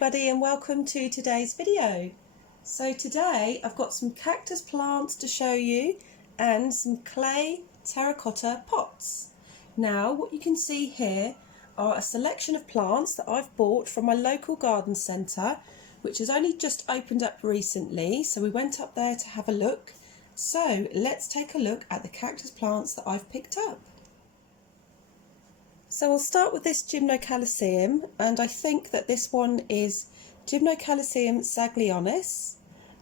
everybody and welcome to today's video. So today I've got some cactus plants to show you and some clay terracotta pots. Now what you can see here are a selection of plants that I've bought from my local garden centre, which has only just opened up recently, so we went up there to have a look. So let's take a look at the cactus plants that I've picked up. So I'll start with this Gymnocalcium, and I think that this one is Gymnocalcium saglionis,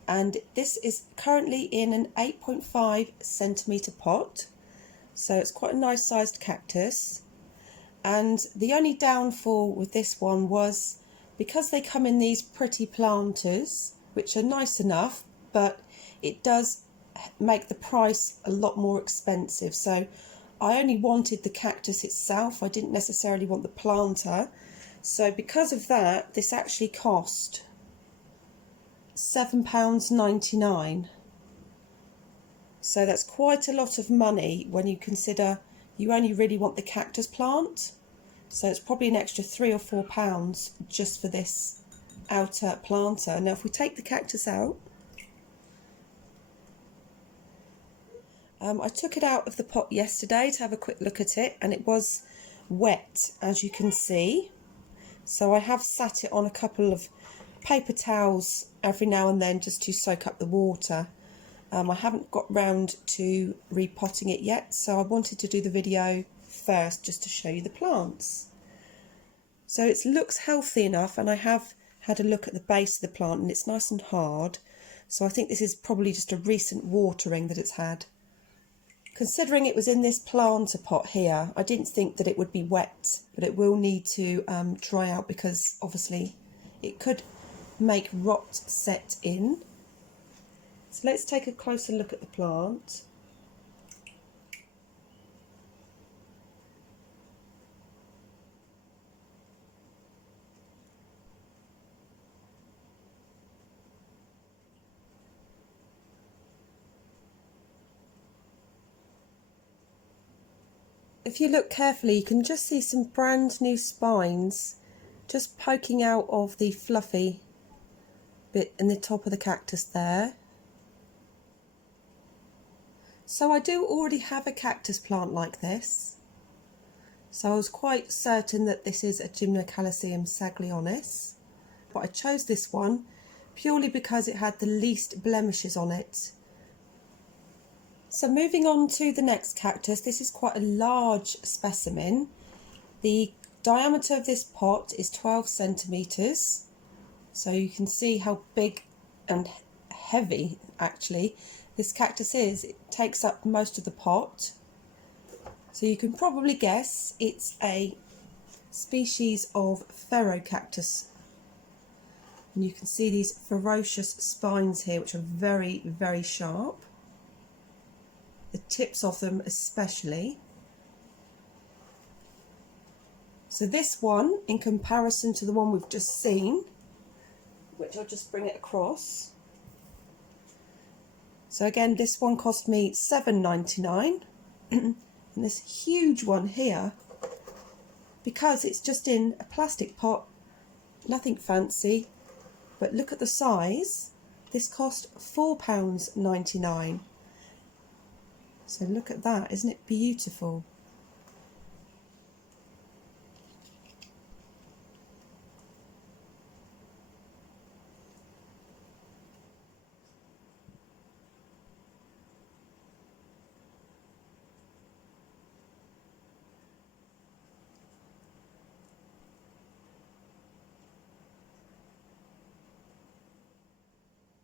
and this is currently in an 8.5 centimetre pot, so it's quite a nice sized cactus. And the only downfall with this one was because they come in these pretty planters, which are nice enough, but it does make the price a lot more expensive. So I only wanted the cactus itself, I didn't necessarily want the planter. So because of that, this actually cost £7.99. So that's quite a lot of money when you consider you only really want the cactus plant. So it's probably an extra £3 or £4 just for this outer planter. Now if we take the cactus out, I took it out of the pot yesterday to have a quick look at it, and it was wet, as you can see. So I have sat it on a couple of paper towels every now and then just to soak up the water. I haven't got round to repotting it yet, so I wanted to do the video first just to show you the plants. So it looks healthy enough, and I have had a look at the base of the plant and it's nice and hard. So I think this is probably just a recent watering that it's had. Considering it was in this planter pot here, I didn't think that it would be wet, but it will need to dry out because obviously it could make rot set in. So let's take a closer look at the plant. If you look carefully, you can just see some brand new spines just poking out of the fluffy bit in the top of the cactus there. So I do already have a cactus plant like this. So I was quite certain that this is a Gymnocalcium saglionis, but I chose this one purely because it had the least blemishes on it. So moving on to the next cactus, this is quite a large specimen. The diameter of this pot is 12 centimetres, so you can see how big and heavy actually this cactus is. It takes up most of the pot, so you can probably guess it's a species of ferrocactus. And you can see these ferocious spines here, which are very, very sharp. The tips of them especially. So this one, in comparison to the one we've just seen, which I'll just bring it across. So again, this one cost me £7.99 and this huge one here, because it's just in a plastic pot, nothing fancy, but look at the size, this cost £4.99. So look at that, isn't it beautiful?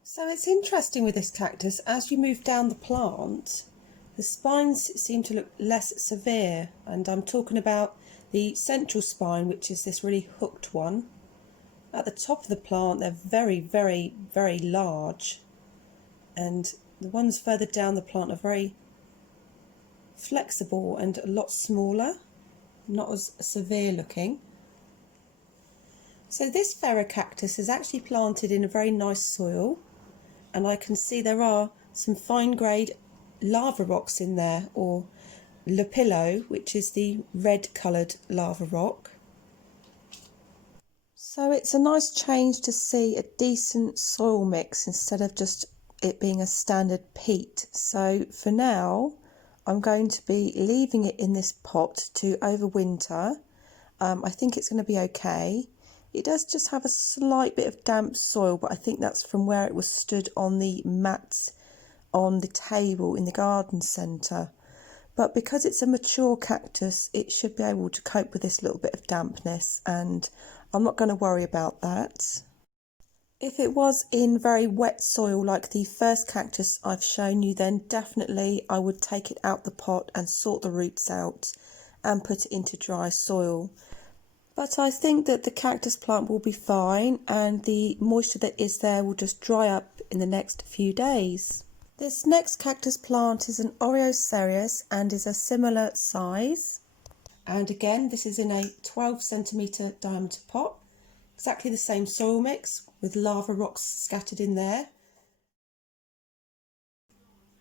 So it's interesting with this cactus, as you move down the plant, the spines seem to look less severe, and I'm talking about the central spine, which is this really hooked one. At the top of the plant, they're very, very, very large, and the ones further down the plant are very flexible and a lot smaller, not as severe looking. So this ferrocactus is actually planted in a very nice soil, and I can see there are some fine grade lava rocks in there, or lapillo, which is the red coloured lava rock. So it's a nice change to see a decent soil mix instead of just it being a standard peat. So for now, I'm going to be leaving it in this pot to overwinter. I think it's going to be okay. It does just have a slight bit of damp soil, but I think that's from where it was stood on the mats on the table in the garden centre. But because it's a mature cactus, it should be able to cope with this little bit of dampness, and I'm not going to worry about that. If it was in very wet soil like the first cactus I've shown you, then definitely I would take it out the pot and sort the roots out and put it into dry soil. But I think that the cactus plant will be fine, and the moisture that is there will just dry up in the next few days. This next cactus plant is an Oreocereus and is a similar size. And again, this is in a 12cm diameter pot. Exactly the same soil mix with lava rocks scattered in there.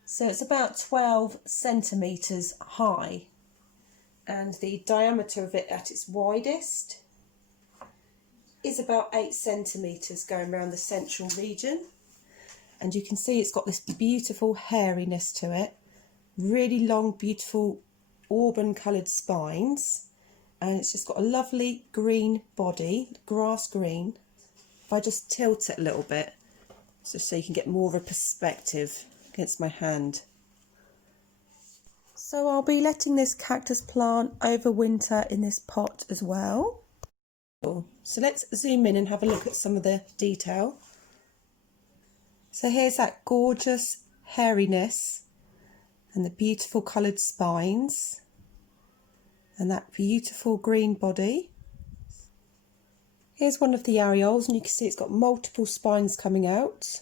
So it's about 12 centimetres high, and the diameter of it at its widest is about 8 centimetres going around the central region. And you can see it's got this beautiful hairiness to it, really long, beautiful auburn coloured spines, and it's just got a lovely green body, grass green. If I just tilt it a little bit, just so you can get more of a perspective against my hand. So I'll be letting this cactus plant overwinter in this pot as well. So let's zoom in and have a look at some of the detail. So here's that gorgeous hairiness and the beautiful coloured spines and that beautiful green body. Here's one of the areoles, and you can see it's got multiple spines coming out.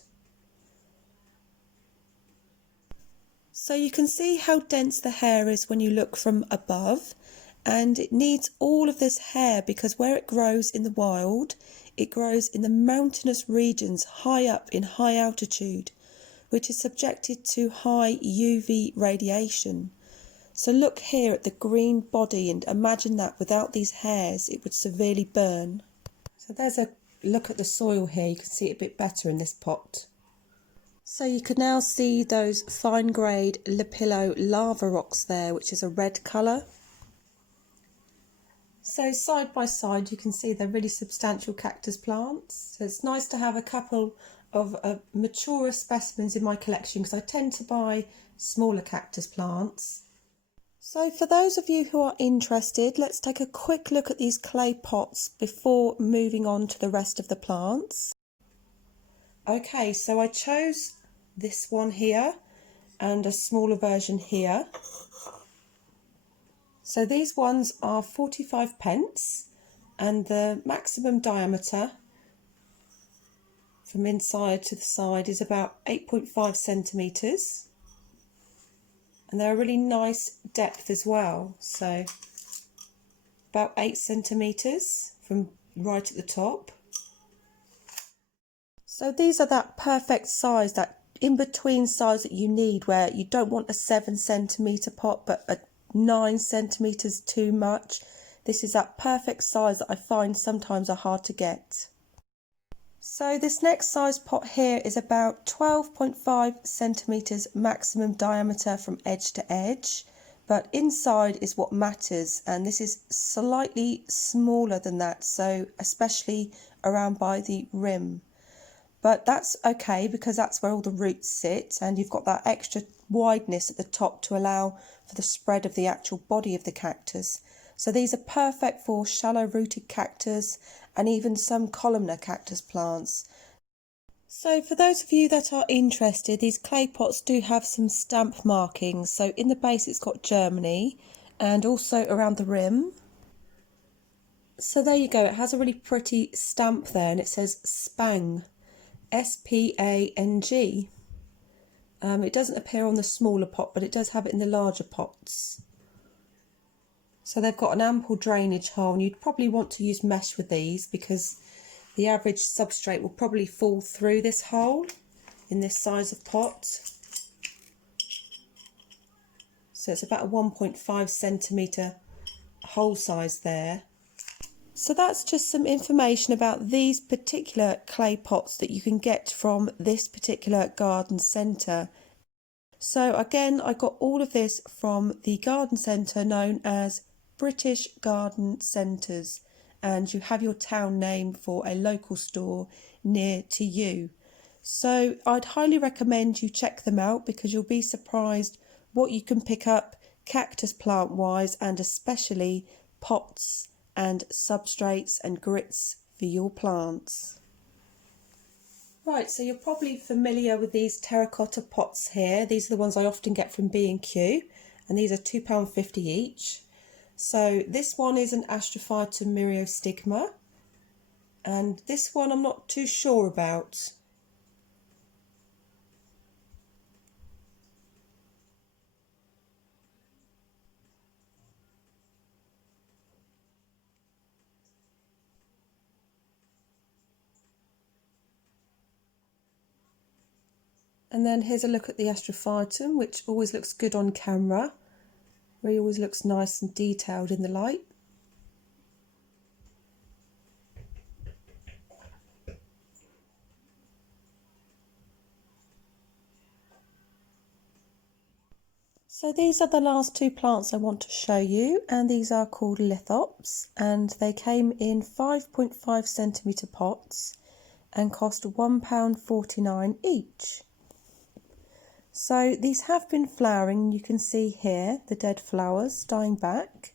So you can see how dense the hair is when you look from above, and it needs all of this hair because where it grows in the wild, it grows in the mountainous regions high up in high altitude, which is subjected to high UV radiation. So look here at the green body, and imagine that without these hairs it would severely burn. So there's a look at the soil here. You can see it a bit better in this pot. So you can now see those fine grade Lapillo lava rocks there, which is a red colour. So side by side you can see they're really substantial cactus plants. So it's nice to have a couple of maturer specimens in my collection because I tend to buy smaller cactus plants. So for those of you who are interested, let's take a quick look at these clay pots before moving on to the rest of the plants. Okay, so I chose this one here and a smaller version here. So these ones are 45p, and the maximum diameter from inside to the side is about 8.5 centimetres, and they're a really nice depth as well, so about 8 centimetres from right at the top. So these are that perfect size, that in between size that you need, where you don't want a 7 centimetre pot but a 9 centimetres too much. This is that perfect size that I find sometimes are hard to get. So this next size pot here is about 12.5 centimetres maximum diameter from edge to edge, but inside is what matters, and this is slightly smaller than that, so especially around by the rim. But that's okay because that's where all the roots sit, and you've got that extra wideness at the top to allow for the spread of the actual body of the cactus. So these are perfect for shallow rooted cactus and even some columnar cactus plants. So for those of you that are interested, these clay pots do have some stamp markings. So in the base it's got Germany, and also around the rim. So there you go, it has a really pretty stamp there, and it says Spang, S-P-A-N-G. It doesn't appear on the smaller pot, but it does have it in the larger pots. So they've got an ample drainage hole, and you'd probably want to use mesh with these because the average substrate will probably fall through this hole in this size of pot. So it's about a 1.5 centimetre hole size there. So that's just some information about these particular clay pots that you can get from this particular garden centre. So again, I got all of this from the garden centre known as British Garden Centres, and you have your town name for a local store near to you. So I'd highly recommend you check them out because you'll be surprised what you can pick up cactus plant wise, and especially pots and substrates and grits for your plants. Right, so you're probably familiar with these terracotta pots here. These are the ones I often get from B&Q, and these are £2.50 each. So this one is an Astrophytum myriostigma, and this one I'm not too sure about. And then here's a look at the Astrophytum, which always looks good on camera. Really always looks nice and detailed in the light. So these are the last two plants I want to show you, and these are called lithops, and they came in 5.5 centimetre pots and cost £1.49 each. So these have been flowering, you can see here the dead flowers dying back.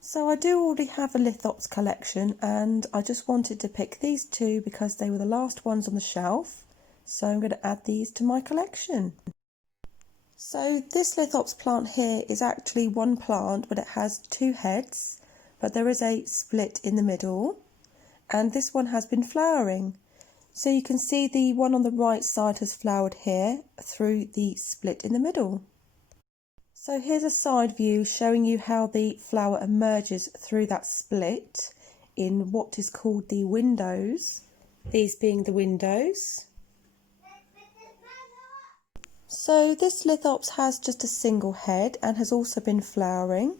So I do already have a lithops collection, and I just wanted to pick these two because they were the last ones on the shelf. So I'm going to add these to my collection. So this lithops plant here is actually one plant, but it has two heads, but there is a split in the middle, and this one has been flowering. So you can see the one on the right side has flowered here through the split in the middle. So here's a side view showing you how the flower emerges through that split in what is called the windows, these being the windows. So this lithops has just a single head and has also been flowering.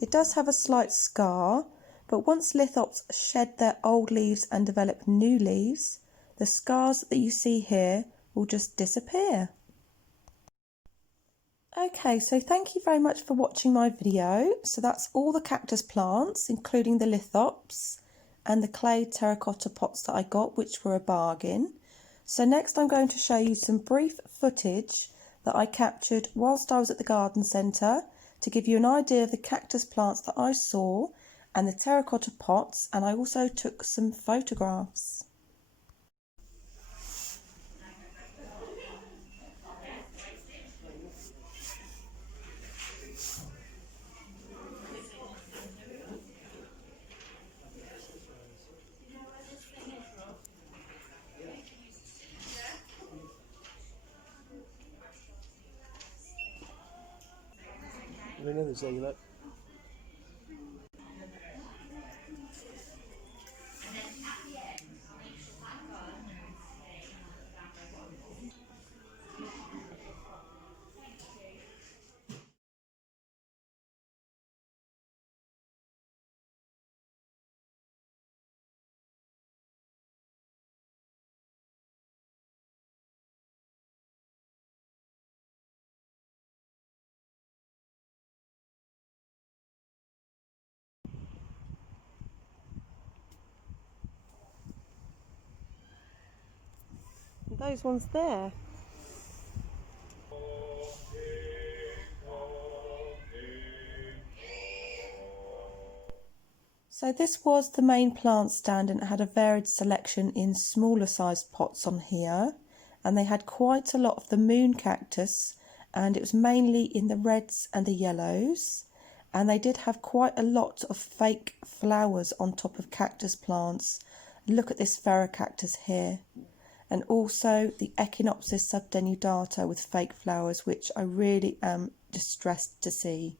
It does have a slight scar, but once lithops shed their old leaves and develop new leaves, the scars that you see here will just disappear. Okay, so thank you very much for watching my video. So that's all the cactus plants, including the lithops and the clay terracotta pots that I got, which were a bargain. So next I'm going to show you some brief footage that I captured whilst I was at the garden centre to give you an idea of the cactus plants that I saw and the terracotta pots, and I also took some photographs. Another thing, look. Those ones there. So this was the main plant stand, and it had a varied selection in smaller sized pots on here, and they had quite a lot of the moon cactus, and it was mainly in the reds and the yellows, and they did have quite a lot of fake flowers on top of cactus plants. Look at this ferrocactus here, and also the Echinopsis subdenudata with fake flowers, which I really am distressed to see.